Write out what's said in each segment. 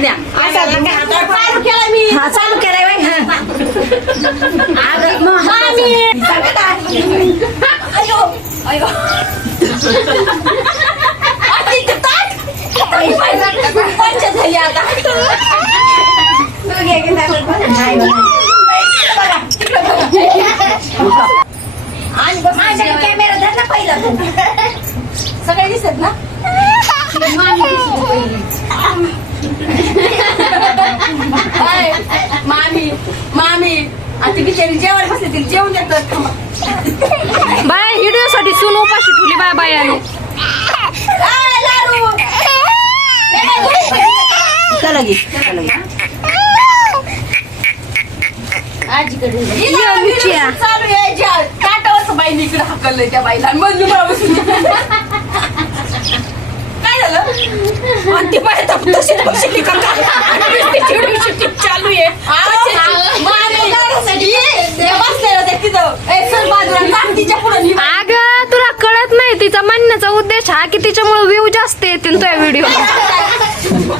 संज्ञा चालू केला. मी. हा चालू केलाय बाई हा. अगं, मग- झाली आता. माझ्याकडे कॅमेरा धर ना पहिला. सगळे दिसत ना हाय, मामी मामी आता ती बिचारी जेवण बसले तिला जेवण देतात. बाय व्हिडिओ साठी सून उपाशी ठेवली बाय बायाने. चला घे, चला लुचिया. चालू आहे. काटावरचं बाईने इकडे हाकललंय त्या बाईला. मधली बसून काय झालं? आणि ती बाई बसली का काय? आणि तिची एवढी चालू आहे मामी, ये, ते बसलेलं ते तिथं ए सर बाजूला लाग तिच्या पुढे निघा. अग तुला कळत नाही तिचा म्हणण्याचा उद्देश हा की तिच्यामुळे व्ह्यू जास्त येतील तुझ्या व्हिडिओ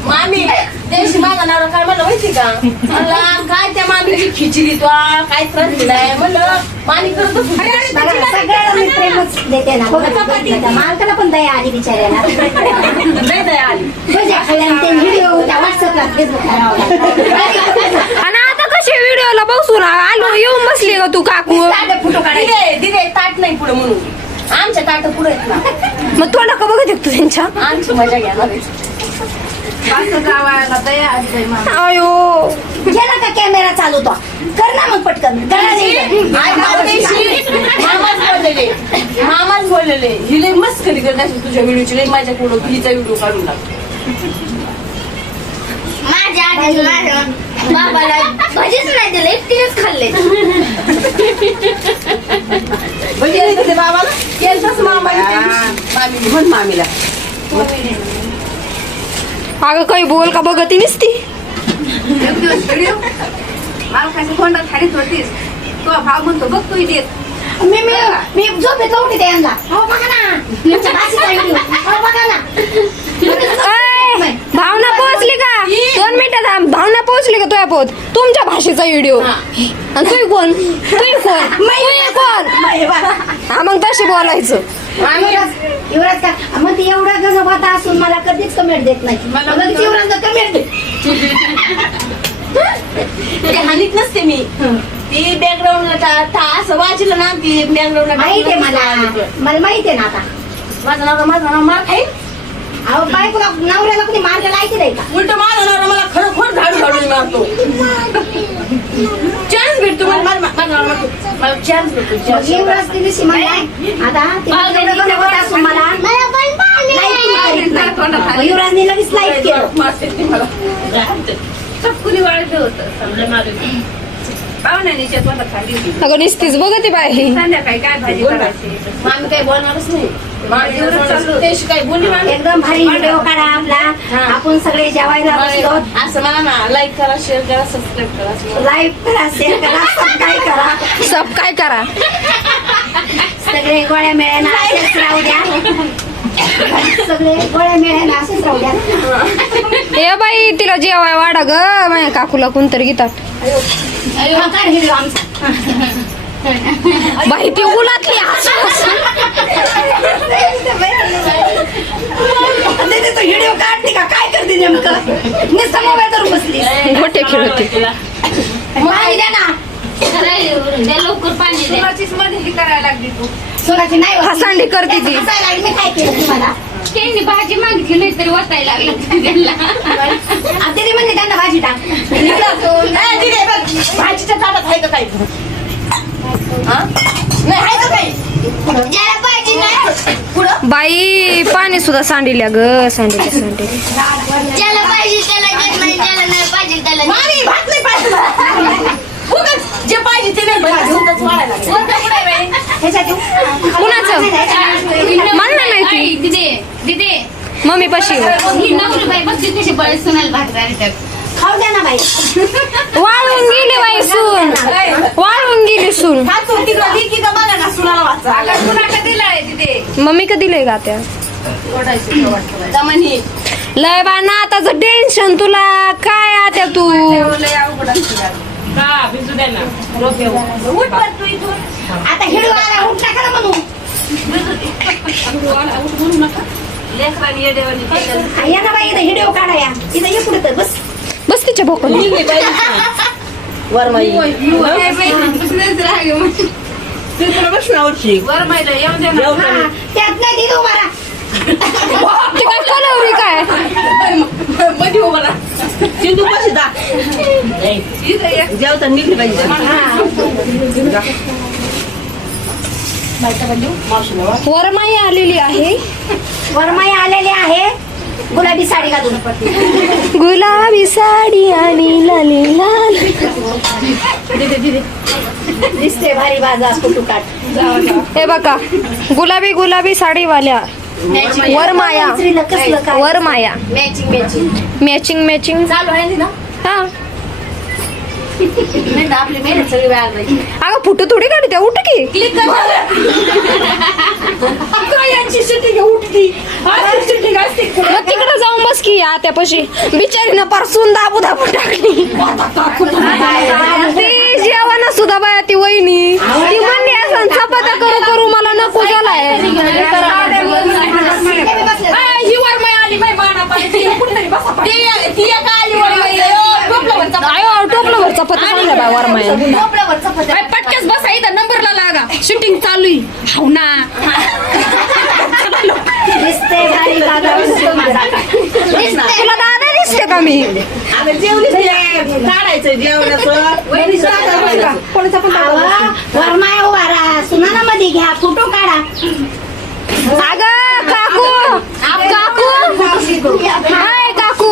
मामी त्याशी माझा नवरा काय म्हणलं माहिती का? मला काय त्या मामीची खिचडी तो काय त्रास दिलाय म्हणलं मामी करत होती. बघा, सगळ्याला मी प्रेमच देते ना. बघा, त्या मालकाला पण दया आली बिचाऱ्याला. लय दया आली. तुझ्या कल्याण ते व्हिडिओ त्या व्हॉट्सअपला फेसबुकला आणि आता कशी व्हिडिओला बसून आलो येऊन बसली का तू काकू? फोटो काढायचे. दिदे ताट नाही पुढे म्हणून. आमच्या ताट पुढे आहेत ना. मग तुला का बघत आहे तू त्यांच्या. आमची मजा घेणार अयो. गेला का कॅमेरा चालू तो? कर ना मग पटकन. मामाच बोललेले. मामाच बोललेले. हि लय मस्करी करत असेल तुझ्या व्हिडिओची. माझ्या पुढं हिचा व्हिडिओ काढून टाक बाबाला भजीच नाही दिले एकटीनेच खाल्ले. ते बाबाला? केलंच मामाने त्या दिवशी. मामी म्हण मामीला. अगं काही बोल का बघती नसती? एक दिवस व्हिडिओ मालकाच्या तोंडात हाडीत होतीस. तो भाव म्हणतो बघ तू देत मी मी मी झोपेत उठते त्यांना हो बघा ना. व्हिडिओ हो बघा ना. तुमच्या भाषेचा व्हिडिओ आणि तू कोण? तू कोण? तू कोण. हा मग तशी बोलायचं. युवराज युवराज का मग ती एवढा गणपता असून मला कधीच कमेंट देत नाही. मला मग लगेच युवराजला कमेंट दे ते हानीत नसते मी. ती असं वाचलं ना ती माहिती आहे मला. मला माहिती आहे ना आता. माझं नाव माझं नाव मार खाईल? अहो बायकोला नवऱ्याला कोणी मार्ग लायचे नाही का उलट माझा नवरा मला खरोखर झाडू झाडून मारतो चान्स भेटतो मला मला- चान्स मग मला आता मला. मग युवराजने लगेच लाईक केलं. मारते ती मला. चपकुली वाळलं होतं तोंडात खाली होती. अगं निसतीच बघती बाई. संध्याकाळी काय भाजी करायची? मामी काही बोलणारच नाही. एकदम भारी व्हिडिओ काढा आपला. आपण सगळे जेवायला बसलो. असं मला ना लाईक करा शेअर करा सबस्क्राईब करा. लाईव्ह करा शेअर करा सबस्क्राईब करा. सब काय करा. सगळे गोळ्या मेळ्याना असेच राहू द्या. सगळे गोळ्या मेळ्याना असेच राहू द्या. ए बाई तिला जेवाय वाडा ग. माझ्या काकूला कोणतरी घेतात. बाई ती उलातली. व्हिडिओ काढते का काय करते नेमकं? मोबाईल धरून बसली गोटे खेळते पाणी द्या ना. द्या लवकर पाणी द्या सुनाचीच मदती करायला लागली तू. सोनाची नाही होत. हसांडी करते ती. हसायला लागली, मी काय केलं तुम्हाला? त्यांनी भाजी मागितली नाही तरी वाटायला लागलं त्यांना. आता तिने म्हणले त्यांना भाजी टाक. ए, दिदे, बघ, भाजीच्या ताटात आहे का काही बाई पाणी सुद्धा सांडिल्या ग सांडिल्या सांडिल्या. पाहिजे त्याला देत नाही ज्याला नाही पाहिजे त्याला देत. मामी भात नाही पाहिजे मला. उगाच जे पाहिजे ते नाही पाहिजे स्वतःच वाढायला लागलं. ह्याच्यात येऊ? कुणाचं? मला नाही दिदे मम्मी पशी खाऊ द्या ना बाई. वाळून गेली बाई सून. वाळून गेली सून. हात होती का? ती की का बघा ना सुनाला वाचा. अगं कुणाकडे दिलाय तिथे मम्मी कधी लय गात्या जमानी लय बा नाताचं टेन्शन तुला काय आता तू? लय अवघड असतं जरा. उठ बर तू इथून. आता हिडू आला उठ नका ना म्हणू. लेकरांनी येडेवानी केलं. हा, या ना बाई इथं हिडिओ काढा या. इथं तिच्या. हा त्यात नाही दिलं राहा. ते काय कलवरी काय? वरमाई आलेली आहे. वरमाई आलेली आहे. गुलाबी साडी घालून. गुलाबी साडी आणि लाली लाल. दिसते भारी बाजा फोटो काढ. हे बघा गुलाबी गुलाबी साडीवाल्या. स्त्रीला कसलं काय वरमाया मॅचिंग मॅचिंग मॅचिंग मॅचिंग चालू आहे ना? हा. नाही ना आपली मेहनत सगळी व्यायला पाहिजे. अगं फुटू थोडी काढी त्या उठ की. क्लिक यांची सिटिंग उठती सिटिंग असते मग तिकडे जाऊन बस की आत्यापाशी. बिचारीनं परसून दाबू दाबू टाकली. ती जेवण सुद्धा बाया ती वहिनी. ती म्हणली असं चपात्या करू करू मला नको झालाय. ही आली बाई बाणा पाहिजे कुठतरी बसा पाहिजे. ती एक आली वरमाई टोपलं आयो टोपलं वर चपात्या सांगल्या बाय वरमाया. टोपल्यावर चपात्या. पटकेच बसा इथं नंबरला लागा. शूटिंग चालू आहे. हाव ना. दिसते भारी दिसते तुला दादा दिसते का मी? अगं जेवलीच नाही. काढायचं जेवणाचं. कोणाचा पण आवा, वरमाय उभा राहा सुनाना मध्ये घ्या. फोटो काढा. अगं काकू. काकू. हाय काकू.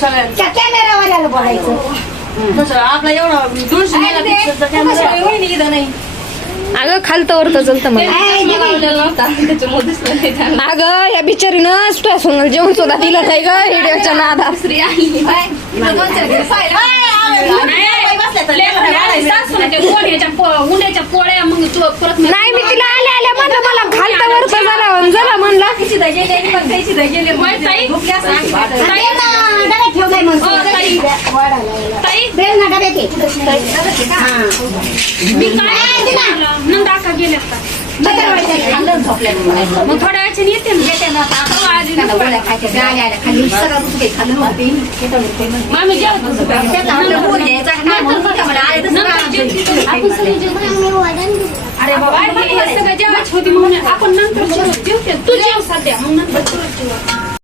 त्या कॅमेरावाल्याला बोलायचं आपला एवढा दोनशे मेगापिक्सलचा कॅमेरा आहे. वहिनी इथं नाही अगं खालतं वरतं चलतं मला. अगं या बिचारीनं तुझ्या सोनल जेवण सुद्धा दिलं नाही ग हिडिओच्या नादा दुसरी आली. बाय. इथं दोन चार दिवस पाहिलं. उंड्याच्या पोळ्या मग तू परत नाही मी तिला आल्या आल्या म्हणलं मला खालतं झाला म्हणला दे ना, डब्यात ठेव बाई मग. हो, ताई. दे ना, डब्यात ये. हा. ऐ, दे ना. मग थोड्या वेळाने येते ना. मामी अरे बाबा जेवायची होती म्हणून आपण नंतर जेवते. तू जेव सध्या. मग नंतर